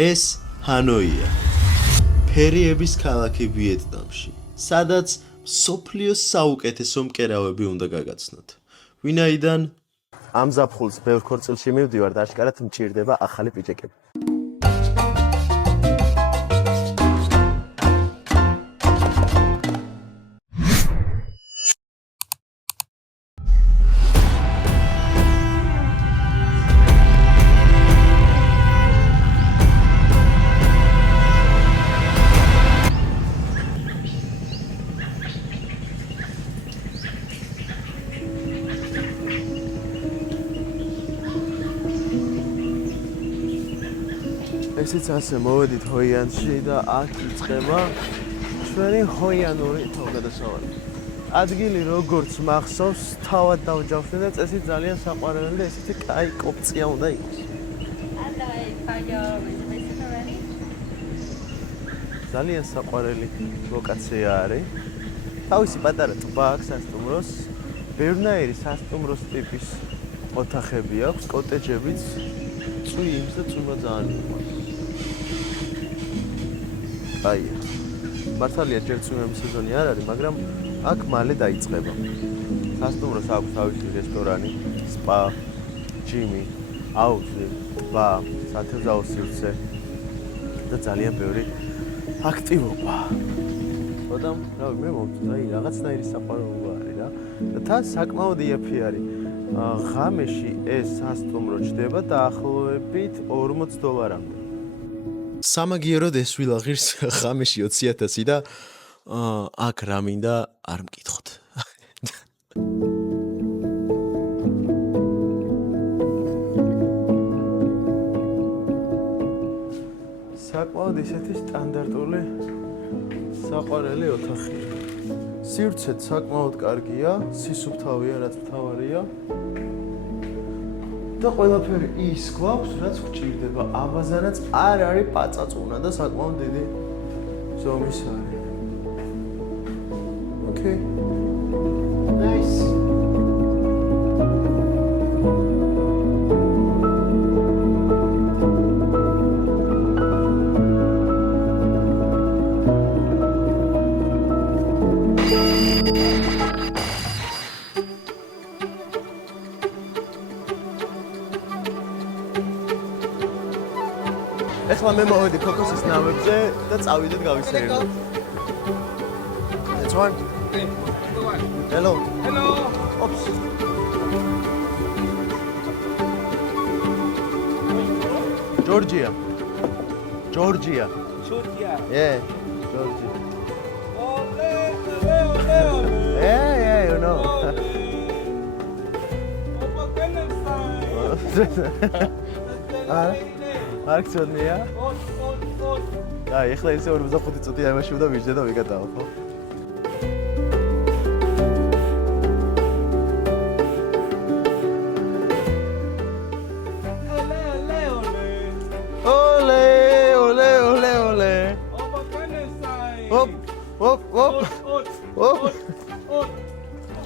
ეს ჰანოია, ფერიების ქალაქი ვიეტნამში, სადაც მსოფლიოს საუკეთესო მკერავები უნდა გაგაცნოთ. ვინაიდან ამ ზაფხულს ბევრ ქორწილში მივდივარ და აშკარად მჭირდება ახალი პიჭაკები. ესეც ასე მოვედით ჰოიანში და აქ იწყება ჩვენი ჰოიანური თავგადასავალი. ადგილი როგორც მახსოვს, თავად დავჯავშნე და წესი ძალიან საყვარელი და ესეთი კაი კოპწია უნდა იყოს. ძალიან საყვარელი ლოკაცია არის. თავისი პატარა ტბა აქვს სასტუმროს, ბევრნაირი სასტუმროს ტიპის ოთახები აქვს, კოტეჯებიც, წვი იმს და წვიმა ძალიან მიყვარს. აია. მართალია ჯერ წვიმების სეზონი არ არის, მაგრამ აქ მალე დაიწყება. სასტუმროს აქვს თავისი რესტორანი, სპა, ჯიმი, აუზი, ტბა, სათევზაო სივრცე და ძალიან ბევრი აქტივობა. ხოდამ, რავი, მე მომწონს, აი რაღაცნაირი საყვარელობა არის რა. და თან საკმაოდ იაფი არის. ღამეში ეს სასტუმრო ჩდება დაახლოებით $40-მდე. სამაგიეროდ ეს ვილაღირს ღამეში 20,000 და აქ რა მინდა არ მკითხოთ. საკმაოდ ისეთი სტანდარტული საყვარელი ოთახია. სივრცეც საკმაოდ კარგია, სისუფთავია, რაც მთავარია. და ყველაფერი ის გვაქვს, რაც გვჭირდება. აბაზანაც არ არის პაწაწუნა და საკმაოდ დიდი ზომის არის. Okay. Nice. ეხლა მე მოვედი ქოქოსის ნავებზე და წავიდეთ გავისეირნოთ. That's one. Hello. Hello. Oops. Georgia. Georgia. Yeah, Georgia. Ole, ole, ole, ole. Yeah, you know. არ გწოდნია? აი, ეხლა ისე 45 წუთი ამაში უნდა ვიждე და ვიგატაო, ხო? Ole, ole, ole, ole.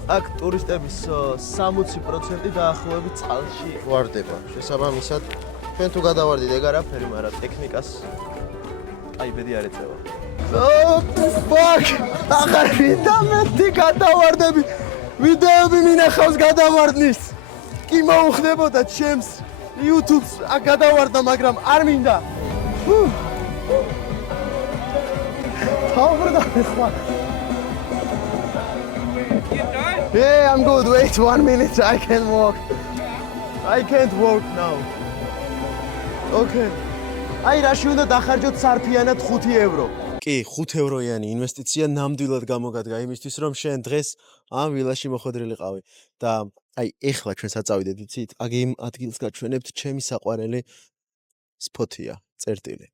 აქ ტურისტების 60% დაახლოებით წყალში ვარდება. შესაბამისად, ჩვენ თუ გადავარდით ეგ არაფერი, მაგრამ ტექნიკას აი ბედი არ ეწევა. Oh fuck! აღარ მინდა მეტი გადავარდები. ვიდეოები მინახავს გადავარდნის. კი მოუხდებოდა ჩემს YouTube-ს გადავარდა, მაგრამ არ მინდა. თავბრდა ხმა. Yeah, I'm good. Wait 1 minute. I can walk. I can't walk now. Okay. აი რაში უნდა დახარჯოთ სარფიანად 5 евро. კი, 5 ევროიანი ინვესტიცია ნამდვილად გამოგადგა იმისთვის, რომ შენ დღეს ამ ვილაში მოხვედრილიყავი და აი ეხლა ჩვენ საწავიდეთ, იცით? აქ იმ ადგილს გაჩვენებთ, ჩემი საყვარელი სპოტია, წერტილი.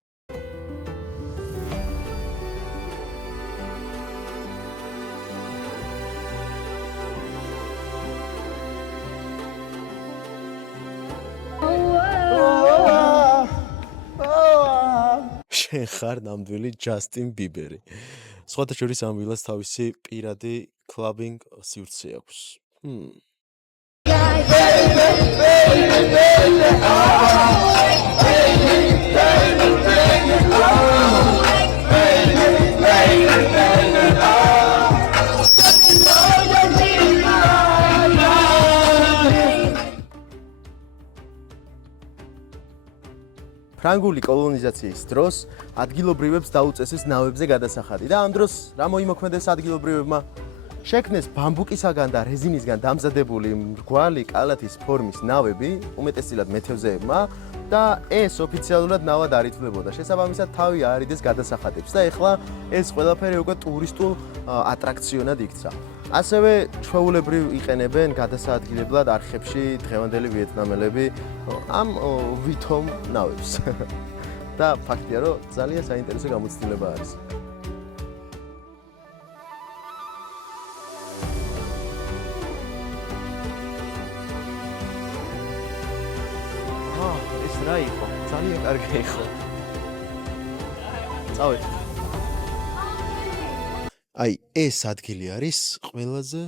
შენ ხარ ნამდვილი ჯასტინ ბიბერი. სხვათა შორის ამ ვილას თავისი პირადი კლაბინგ სივრცე აქვს. ფრანგული კოლონიზაციის დროს ადგილობრივებს დაუწესეს ნავებზე გადასახადი და ამ დროს რა მოიმოქმედეს ადგილობრივებმა? შექმნეს ბამბუკისაგან და რეზინისგან დამზადებული მრგვალი კალათის ფორმის ნავები, უმეტესწილად მეთევზეებმა და ეს ოფიციალურად ნავად არ ითვლებოდა. შესაბამისად, თავი აარიდეს გადასახადებს და ეხლა ეს ყველაფერი უკვე ტურისტულ ატრაქციონად იქცა. ასევე ჩვეულებრივ იყენებენ გადასაადგილებლად არხებში დღევანდელი ვიეტნამელები ამ ვითომ ნავებს. და ფაქტია, რომ ძალიან საინტერესო გამოცდილება არის. ეს რა იყო? ძალიან კარგი იყო. წავედ. აი, ეს ადგილი არის ყველაზე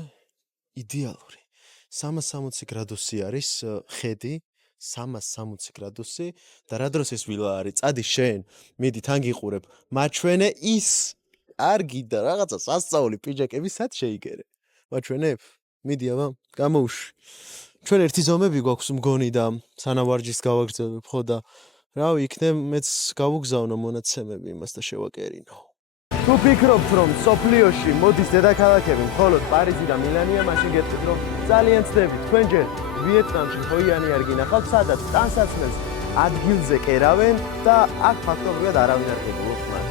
იდეალური. 360 გრადუსი არის ხედი, 360 გრადუსი და რა დროს ეს ვილა არის? წადი შენ, მიდი თან გიყურებ. მაჩვენე ის კარგი და რაღაცა სასწაული პიჯაკები სად შეიგერე? მაჩვენებ? მიდი აბა, გამოვში. ჩვენ ერთი ზომები გვაქვს მგონი და სანავარჯის გავაგრძელებ ხო და რავი, იქნებ მეც გავუგზავნო მონაცემები იმას და შევაკერინო. თუ ფიქრობთ, რომ სოფლიოში მოდის დედაქალაქები, მხოლოდ პარიზი და მილანია, მაშინ გეტყვით, რომ ძალიან ცდებით. თქვენ ჯერ ვიეტნამში ხოიანი არ გინახავთ, სადაც ტანსაცმელს ადგილზე კერავენ და აქ ფაქტობრივად არავინ არ გებულობს მათ.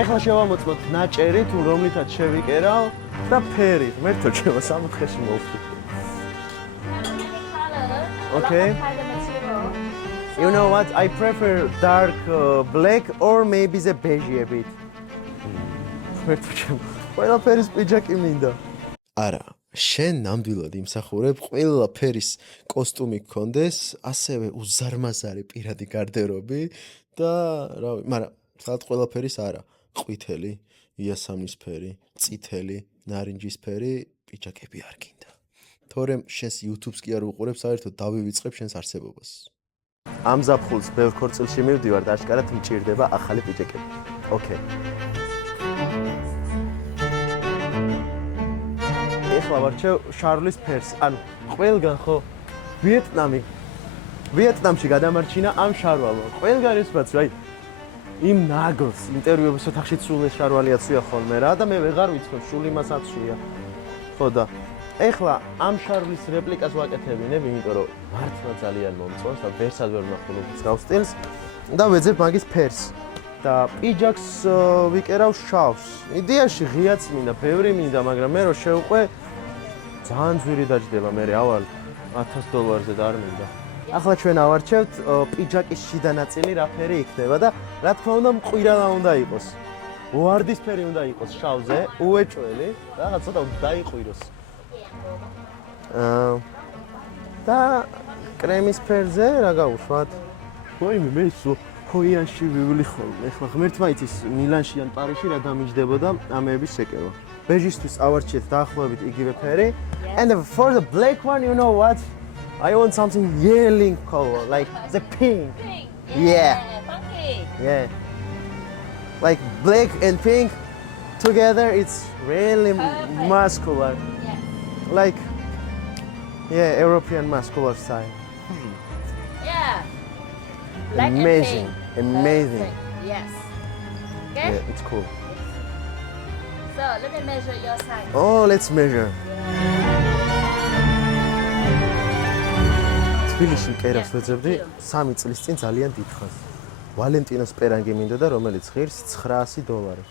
ეხლა შევამოწმოთ ნაჭერი, თუ რომლითაც შევიკერავ და ფერი. მერტო ჩემო სამოთხეში მოვხდი. Okay. You know what? I prefer dark black or maybe the beige a bit. მერტო ჩემო, ყველა ფერის პიჯაკი მინდა. არა, შენ ნამდვილად იმსახურებ ყველა ფერის კოსტუმი გქონდეს, ასევე უზარმაზარი პირადი გარდერობი და რავი, მაგრამ საერთოდ ყველა ფერის არა. ყვითელი, იასამნისფერი, წითელი, ნარინჯისფერი პიჯაკები არ გინდა. თორემ შენს YouTube-ს კი არ უყურებ, საერთოდ დავივიწყებ შენს არსებობას. ამ ზაფხულს ბევრ ქორწილში მივდივარ და აშკარად მჭირდება ახალი პიჯაკები. Okay. ეხლა ვარჩევ შარლის ფერს. ანუ ყველგან ხო ვიეტნამში გადამარჩინა ამ შარვალო. ყველგან ეს ბაც აი იმ ნაგლს ინტერვიუების ოთახში სულ ეს შარვალი აცვია ხოლმე რა და მე ვეღარ ვიცხებ სულ იმას აცვია. ხო და ეხლა ამ შარვლის რეპლიკას ვაკეთებინებ, იმიტომ რომ მართლა ძალიან მომწონს და ვერსად ვერ ვნახულობ მსგავს სტილს და ვეძებ მაგის ფერს და პიჯაკს ვიკერავ შავს. იდეაში ღიაც მინდა, ბევრი მინდა, მაგრამ მე რო შევყვე ძალიან ძვირი დაждდება, მე ავალ $1000-ზე და არ მინდა. ახლა ჩვენ ავარჩევთ პიჯაკის შიდა ნაწილი რა ფერი იქნება და რა თქმა უნდა მყვირალა უნდა იყოს. ვარდისფერი უნდა იყოს შავზე, უეჭველი, რაღაც ცოტა დაიყვიროს. და კრემის ფერზე რა გავუშვათ? ვაიმე, მე ისო ხოიანში ვივლი ხოლმე. ეხლა ღმერთმა იცის მილანში ან პარიზში რა დამიჯდებოდა ამეების შეკევა. ბეჟისთვის ავარჩიეთ დაახლოებით იგივე ფერი. And for the black one, you know what? I want something yelling color, like the pink. Pink. Yeah. Funky. Yeah. Like black and pink together, it's really Perfect. muscular. Yes. Like, yeah, European muscular style. Yeah. Black Amazing, and pink. amazing. Perfect. Yes. Okay. Yeah, it's cool. So let me measure your size. Oh, let's measure. თბილისში კერავს ვეძებდი 3 წლის წინ ძალიან დიდხანს. ვალენტინოს პერანგი მინდა და რომელიც ღირს $900.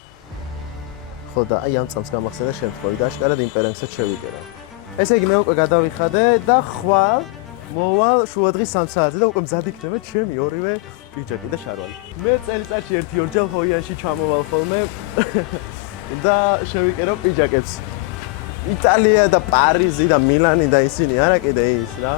ხო და აი ამ წამს გამახსენდა შემთხვევით და აშკარად იმ პერანგსაც შევიკერავ. ესე იგი მე უკვე გადავიხადე და ხვალ მოვალ შუადღის 3 საათზე და უკვე მზად იქნება ჩემი ორივე პიჯაკი და შარვალი. მე წელიწადში 1-2 ხოიანში ჩამოვალ ხოლმე და შევიკერავ პიჯაკებს. იტალია და პარიზი და მილანი და ისინი არა კიდე ის რა.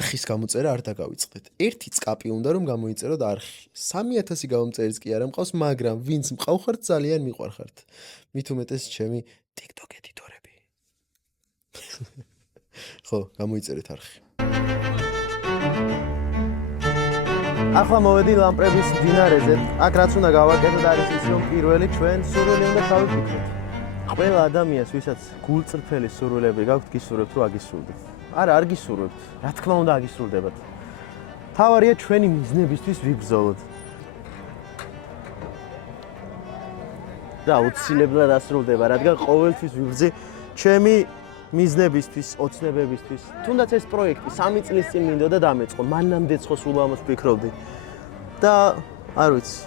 არხის გამოწერა არ დაგავიწყდეთ. ერთი წკაპი უნდა რომ გამოიწეროთ არხი. 3000 გამომწერიც კი არ მყავს, მაგრამ ვინც მყავხართ ძალიან მიყვარხართ. მით უმეტეს ჩემი TikTok ედიტორები. ხო, გამოიწერეთ არხი. ახლა მოვედი ლამპრების მდინარეზე. აქ რაც უნდა გავაკეთოთ არის ის, რომ პირველი ჩვენ სურვილი უნდა გავიფიქროთ. ყველა ადამიანს, ვისაც გულწრფელი სურვილები გაქვთ, გისურვებთ, რომ აგისურვებთ. არა, არ გისურვებთ. რა თქმა უნდა, აგისურვებთ. თავარია ჩვენი მიზნებისთვის ვიბრძოლოთ. და აუცილებლად ასრულდება, რადგან ყოველთვის ვიბრძე ჩემი მიზნებისთვის, ოცნებებისთვის. თუნდაც ეს პროექტი 3 წლის წინ მინდოდა დამეწყო, მანამდე ცხოს ულამოს ვფიქრობდი. და არ ვიცი,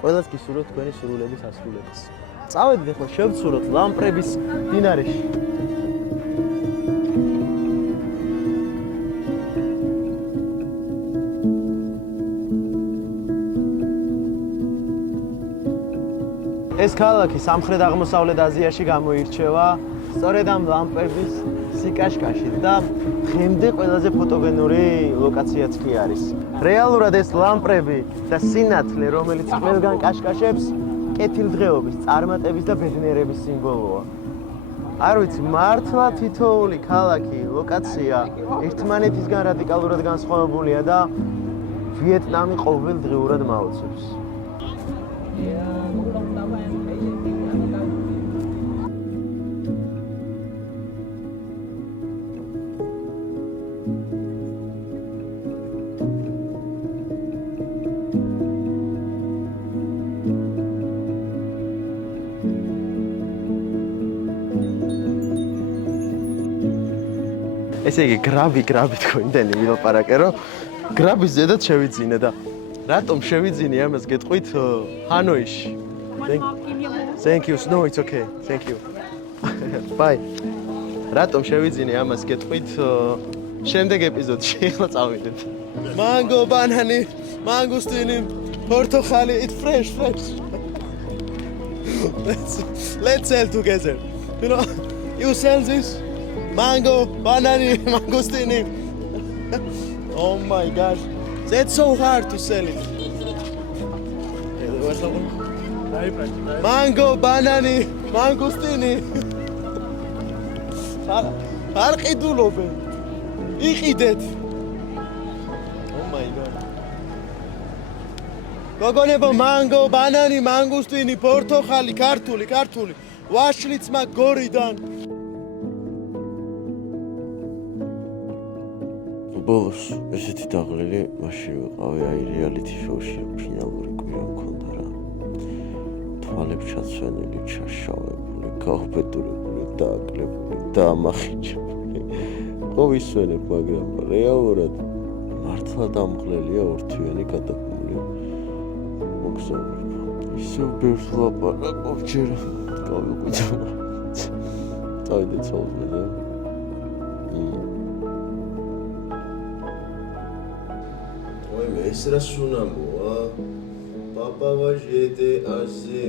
ყველას გისურვებთ თქვენი სურვილების ასრულებას. წავედით ახლა შევცუროთ ლამპრების მდინარეში. ეს ქალაქი სამხრეთ-აღმოსავლეთ აზიაში გამოირჩევა სწორედ ამ ლამპების სიკაშკაშით და დღემდე ყველაზე ფოტოგენური ლოკაციაც კი არის. რეალურად ეს ლამპრები და სინათლე, რომელიც ყველგან კაშკაშებს, კეთილდღეობის, წარმატების და ბედნიერების სიმბოლოა. არ ვიცი, მართლა თითოეული ქალაქი, ლოკაცია ერთმანეთისგან რადიკალურად განსხვავებულია და ვიეტნამი ყოველდღიურად მაოცებს. ესე იგი გრაბი თქო იმდენი ვილაპარაკე რომ გრაბის ზედაც შევიძინე და რატომ შევიძინე ამას გეტყვით ჰანოიში. Thank you. No, it's okay. Thank you. Bye. რატომ შევიძინე ამას გეტყვით შემდეგ ეპიზოდში ახლა წავიდეთ. Mango, banana, mangosteen, portokali, it's fresh. Let's sell together. You know, you sell this mango, banana, mangosteen. Oh my gosh. That's so hard to sell it. Mango, banana, mangosteen. არ ყიდულობენ. იყიდეთ. Oh my god. გოგონებო, mango, banana, mangosteen, portokali, ქართული. ვაშლიც მაგ გორიდან. ბოლოს ესეთი დაღლილი მაშინ ვიყავი აი რეალიტი შოუში ფინალური კვირა მქონდა რა. თვალები ჩაცვენილი, ჩაშავებული, გაუბედურებული, დააკლებული, დაამახიჭებული. ხო ვისვენებ, მაგრამ რეალურად მართლა დამღლელია ორთვიანი გადაგული მოგზაურობა. ისევ ბევრს ვლაპარაკობ ჯერ გავიყვით. წავიდეთ საუბრზე. ეს რა სუნამოა? პაპავა ჟედე აზე.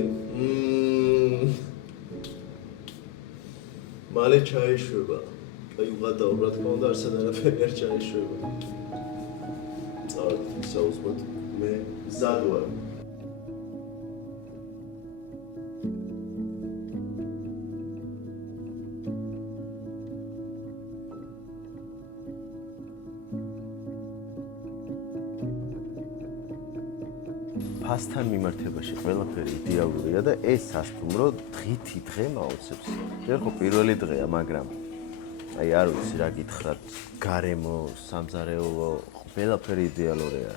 მალე ჩაეშვება. აი უღადაო, რა თქმა უნდა, არსად არაფერი არ ჩაეშვება. წავედით საუბრად. მე მზად ვარ. ფასთან მიმართებაში ყველაფერი იდეალურია და ეს სასტუმრო დღითი დღე მაოცებს. ვერ ხო პირველი დღეა, მაგრამ აი არ ვიცი რა გითხრათ, გარემო, სამზარეულო, ყველაფერი იდეალურია.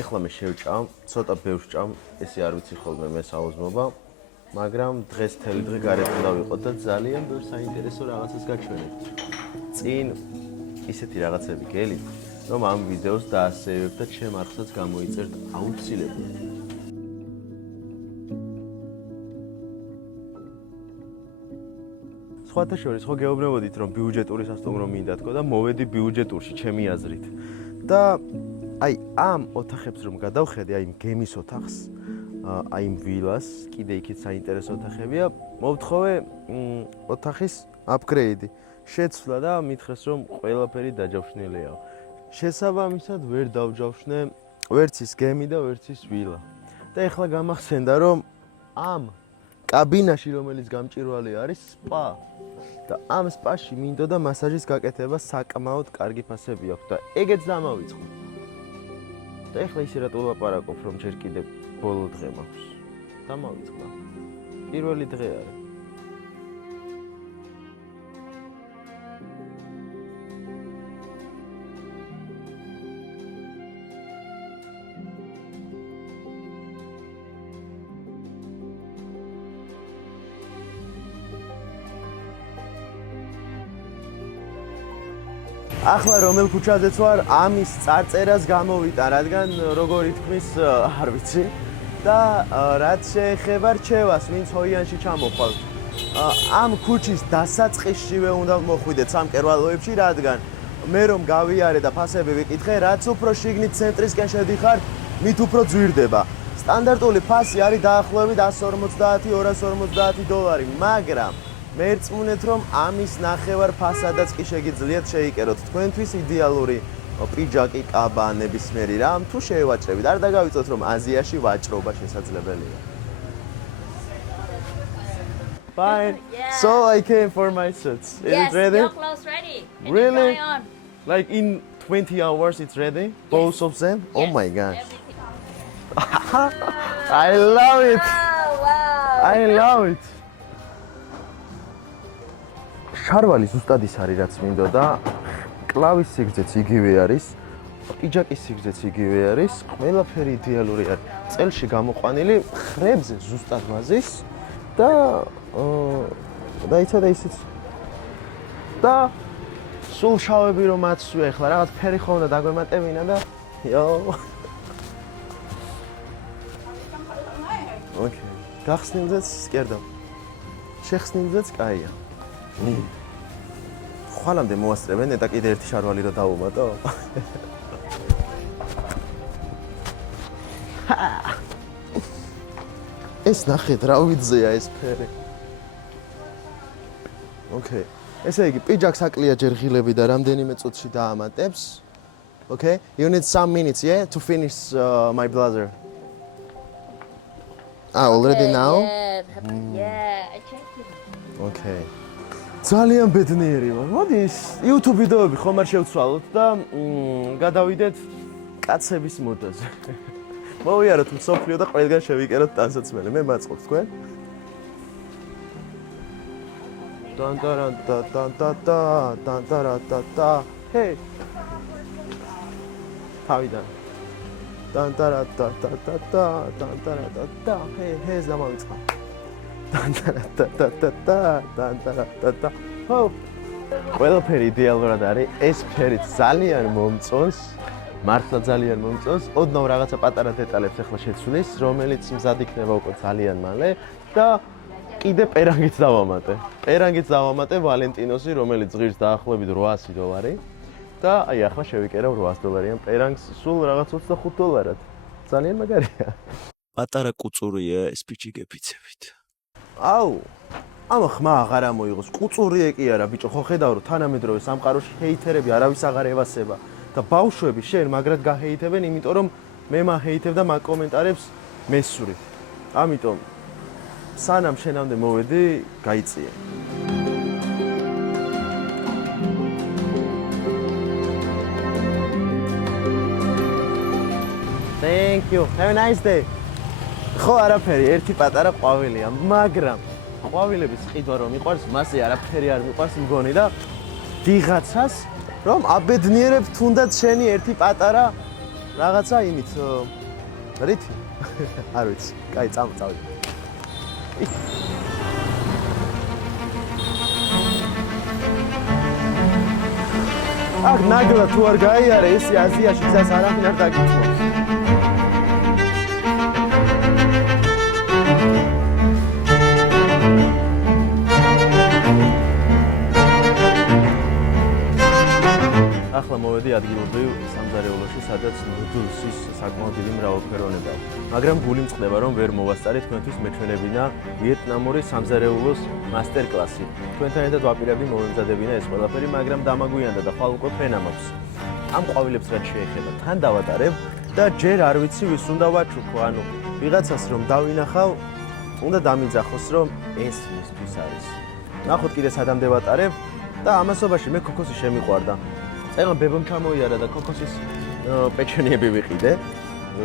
ეხლა მე შევჭამ, ცოტა ბევრ ჭამ, ესე არ ვიცი ხოლმე მე საუზმობა, მაგრამ დღეს მთელი დღე გარეთ უნდა ვიყოთ და ძალიან ბევრ საინტერესო რაღაცას გაჩვენებთ. წინ ისეთი რაღაცები გელით, რომ ამ ვიდეოს დაასეირებ და ჩემ არხსაც გამოიწერთ აუცილებლად. სხვათა შორის ხო გეუბნებოდით, რომ ბიუჯეტური სასტუმრო მინდა თქო და მოვედი ბიუჯეტურში ჩემი აზრით. და აი ამ ოთახებს რომ გადავხედე, აი გემის ოთახს, აი იმ ვილას, კიდე იქით საინტერესო ოთახებია, მოვთხოვე ოთახის აპგრეიდი, შეცვლა და მითხრეს რომ ყველაფერი დაჯავშნილიაო. შესაბამისად ვერ დავჯავშნე ვერც ის გემი და ვერც ის ვილა. და ეხლა გამახსენდა რომ ამ კაბინაში რომელიც გამჭირვალი არის სპა და ამ სპაში მინდოდა მასაჟის გაკეთება საკმაოდ კარგი ფასები აქვს და ეგეც დამავიწყო. და ეხლა ისე რატო ვლაპარაკობ რომ ჯერ კიდე ბოლო დღე მაქვს. დამავიწყდა. პირველი დღე არის. ახლა რომელ ქუჩაზეც ვარ, ამის წარწერას გამოვიტა, რადგან როგორი თქმის, არ ვიცი. და რაც შეეხება რჩევას, ვინც ჰოიანში ჩამოხვალთ. ამ ქუჩის დასაწყისშივე უნდა მოხვიდეთ სამკერვალოებში, რადგან მე რომ გავიარე და ფასები ვიკითხე, რაც უფრო შიგნით ცენტრისკენ შედიხარ, მით უფრო ძვირდება. სტანდარტული ფასი არის დაახლოებით $150-250, მაგრამ მერწმუნეთ რომ ამის ნახევარ ფასადაც კი შეგიძლიათ შეიკეროთ. თქვენთვის იდეალური პიჯაკი, კაბა, ნებისმიერი რამ თუ შეევაჭრებით. არ დაგავიწყოთ რომ აზიაში ვაჭრობა შესაძლებელია. Fine. Yeah. So I came for my suits. Is Yes, it ready? your clothes ready. Can Really? you try on? Like in 20 hours it's ready? Both of them? Oh Yes, my gosh. everything. I love it. Wow. I love it. შარვალი ზუსტად ის არის რაც მინდოდა. კლავის სიგრძეც იგივე არის. პიჯაკის სიგრძეც იგივე არის. ყველაფერი იდეალური არის. წელში გამოყვანილი ხრებზე ზუსტად ვაზის და დაიცადა ისიც. და სულ შავები რომ აცვია ახლა რაღაც ფერი ხომ და დაგვემატებინა და იო. ოკეი. გახსნილზეც სკერდა. შეხსნილზეც კაია. ხვალამდე მოასწრებენ და კიდე ერთი შარვალი რო დავუმატო. ეს ნახეთ რა ვიძეა ეს ფერი. ოკეი. ესე იგი პიჯაკს აკლია ჯერ ღილები და რამდენიმე წუთში დაამატებს. Okay? You need some minutes, yeah, to finish my blazer. Already now? Yeah, I checked it. Okay. ძალიან ბედნიერი ვარ. მოდი YouTube ვიდეოები ხომ არ შევცვალოთ და გადავიდეთ კაცების მოდაზე. მოვიაროთ მსოფლიო და ყველგან შევიკეროთ ტანსაცმელი. მე მაწყობ თქვენ. ტანტარატა. ჰეი. თავიდან. ტანტარატა. ჰეი, ზამავიწყა. ტანტარატა. ჰო. ყველაფერი იდეალურად არის. ეს ფერი ძალიან მომწონს. მართლა ძალიან მომწონს. ოდნავ რაღაცა პატარა დეტალებს ახლა შეცვლის, რომელიც მზად იქნება უკვე ძალიან მალე და კიდე პერანგიც დავამატე. პერანგიც დავამატე ვალენტინოსი, რომელიც ღირს დაახლოებით $800 და აი ახლა შევიკერავ $800-იან პერანგს სულ რაღაც $25-ად. ძალიან მაგარია. პატარა კუწურია ეს ბიჭი გეფიცებით. აუ, ამა ხმა აღარ ამოიღოს. კუწურია კი არა, ბიჭო, ხო ხედავ რომ თანამედროვე სამყაროში ჰეითერები არავის აღარ ევასება და ბავშვები შენ მაგრად გაჰეითებენ, იმიტომ რომ მე მაჰეითებ და მაგ კომენტარებს მესური. ამიტომ სანამ შენამდე მოვედი, გაიწიე. Thank you. Have a nice day. ხო არაფერი, ერთი პატარა ყვავილია, მაგრამ ყვავილების ყიდვა რომ მიყვარს, მასე არაფერი არ მიყვარს მგონი და ვიღაცას რომ აბედნიერებ თუნდაც შენი ერთი პატარა რაღაცა იმით რითი? არ ვიცი. კაი, წავიდე. აქ ნაგლა თუ არ გაიარე, ეს აზიაში გზას არაფინ არ დაგიწვევს. ახლა მოვედი ადგილობრივ სამზარეულოში, სადაც ნუდლსის საკმაოდ დიდი მრავალფეროვნება აქვს. მაგრამ გული მწყდება, რომ ვერ მოვასწარეთ თქვენთვის მეჩვენებინა ვიეტნამური სამზარეულოს მასტერკლასი. თქვენთან ერთად ვაპირებდი მოვემზადებინა ეს ყველაფერი, მაგრამ დამაგვიანდა და ხვალ უკვე ფენა მაქვს. ამ ყვავილებს რაც შეეხება, თან დავატარებ და ჯერ არ ვიცი ვის უნდა ვაჩუქო, ანუ ვიღაცას რომ დავინახავ, უნდა დამიძახოს რომ ეს მისთვის არის. ნახოთ კიდე სადამდე ვატარებ და ამასობაში მე ქოქოსი შემიყვარდა. წეგან ბებამ ჩამოიარა და ქოქოსის პეჩენიები ვიყიდე.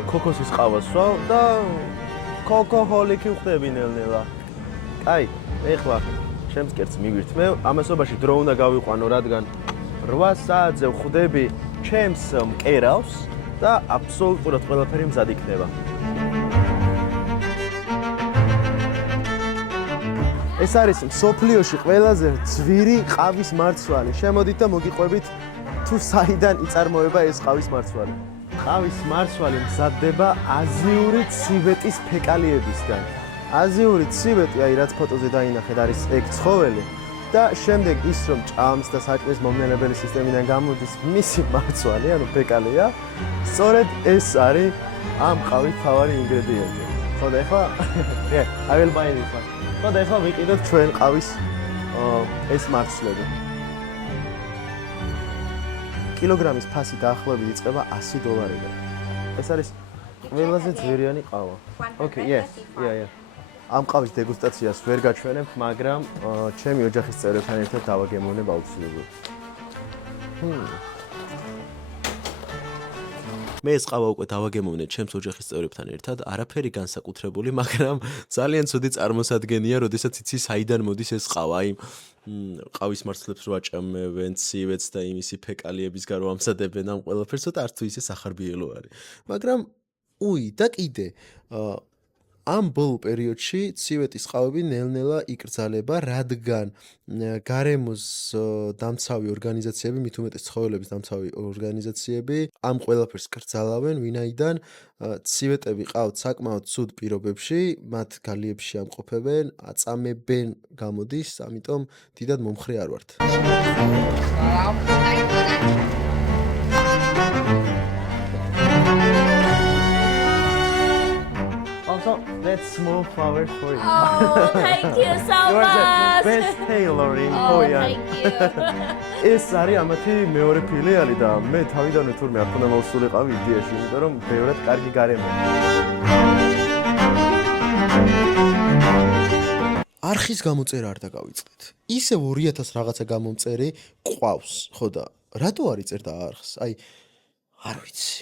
ქოქოსის ყავას სვავ და ქოქოჰოლიკი ვხდები ნელ-ნელა. აი, ეხლა ჩემს კერტს მივირთმევ, ამასობაში დრო უნდა გავიყვანო, რადგან 8 საათზე ვხვდები ჩემს მკერავს და აბსოლუტურად ყველაფერი მზად იქნება. ეს არის მსოფლიოში ყველაზე ძვირი ყავის მარცვალი. შემოდით და მოგიყვებით თუ საიდან იწარმოება ეს ყავის მარცვალი. ყავის მარცვალი მზადდება აზიური ცივეტის ფეკალიებისგან. აზიური ცივეტი, აი რაც ფოტოზე დაინახეთ, არის ეგ ცხოველი და შემდეგ ის რომ ჭამს და საჭმლის მომნელებელი სისტემიდან გამოდის მისი მარცვალი, ანუ ფეკალია, სწორედ ეს არის ამ ყავის მთავარი ინგრედიენტი. ხო და ეხლა I will buy this one. ხო და ეხლა ვიყიდოთ ჩვენ ყავის ეს მარცვლები. კილოგრამის ფასი დაახლოებით იწყება $100-დან. ეს არის ყველაზე ძვირიანი ყავა. Okay, yes. Yeah. ამ ყავის დეგუსტაციას ვერ გაჩვენებთ, მაგრამ ჩემი ოჯახის წევრებთან ერთად დავაგემოვნებ აუცილებლად. მე ეს ყავა უკვე დავაგემოვნე ჩემს ოჯახის წევრებთან ერთად, არაფერი განსაკუთრებული, მაგრამ ძალიან ცუდი წარმოსადგენია, როდესაც იცი საიდან მოდის ეს ყავა. აი ყავის მარცვლებს რო აჭამებენ, ცივეთს და იმისი ფეკალიებისგან რო ამზადებენ ამ ყველაფერს, ცოტა არც თუ ისე სახარბიელო არის. მაგრამ და კიდე ამ ბოლო პერიოდში ცივეტის ყავები ნელ-ნელა იკრძალება, რადგან გარემოს დამცავი ორგანიზაციები, მით უმეტეს ცხოველების დამცავი ორგანიზაციები ამ ყველაფერს კრძალავენ, ვინაიდან ცივეტები ყავთ საკმაოდ ცუდ პირობებში, მათ გალიებში ამყოფებენ, აწამებენ, გამოდის, ამიტომ დიდად მომხრე არ ვართ. Also, that's small flower for you. Oh, thank you so You are the much. best tailor in Oh, Korea. thank you. ეს არის ამათი მეორე ფილიალი და მე თავიდანვე თურმე არ ქონდა მოვსულიყავი იდეაში, იმიტომ რომ ბევრად კარგი გარემოა. არხის გამოწერა არ დაგავიწყეთ. ისევ 2000 რაღაცა გამომწერი ყავს, ხო და რატო არ იწერდა არხს? აი, არ ვიცი.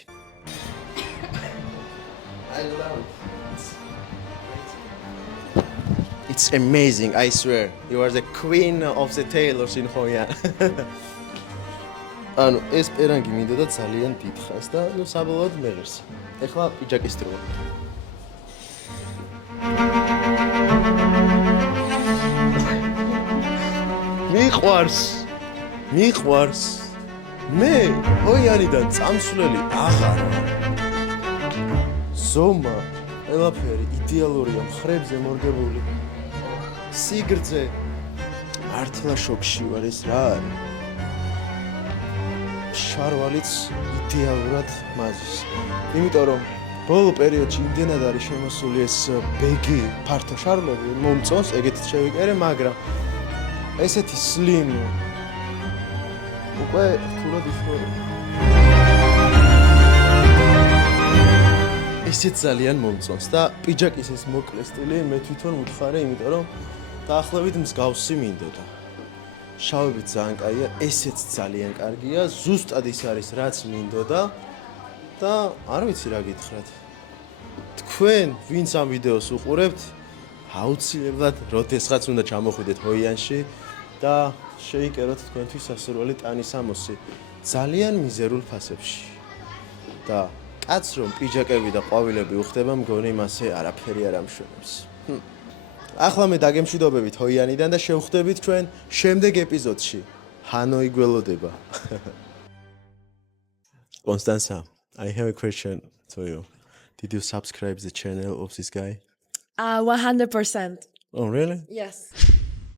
I love it. It's amazing, I swear. You are the queen of the tailors in Hoi An. ანუ ეს პერანგი მინდოდა ძალიან დიდხას და ნუ საბოლოოდ მეღერს. ეხლა პიჯაკის დროა. მიყვარს. მე ჰოიანიდან წამსვლელი აღარ ვარ. ზომა, ყველაფერი იდეალურია, მხრებზე მორგებული. სიგრძე მართლა შოკში ვარ, ეს რა არის? შარვალიც იდეალურად მაზის. იმიტომ რომ ბოლო პერიოდში იმდენად არის შემოსული ეს ბეგი, ფართო შარლები, მომწონს, ეგეთით შევიკერე, მაგრამ ესეთი სლიმ უკვე რთულად ისწორებ. ესეც ძალიან მომწონს და პიჯაკის ეს მოკლე სტილი მე თვითონ მითხარე, იმიტომ რომ დაახლოებით მსგავსი მინდოდა. შავებით ძალიან კაია, ესეც ძალიან კარგია, ზუსტად ის არის რაც მინდოდა და არ ვიცი რა გითხრათ. თქვენ ვინც ამ ვიდეოს უყურებთ, აუცილებლად როდესღაც უნდა ჩამოხვიდეთ ჰოიანში და შეიკეროთ თქვენთვის სასურველი ტანისამოსი ძალიან მიზერულ ფასებში. და კაცს რომ პიჯაკები და ყვავილები უხდება, მგონი მასე არაფერი არ ამშვენებს. ახლა მე დაგემშვიდობებით ჰოიანიდან და შევხვდებით ჩვენ შემდეგ ეპიზოდში. ჰანოი გველოდება. Constanza, I have a question to you. Did you subscribe the channel of this guy? 100%. Oh, really? Yes.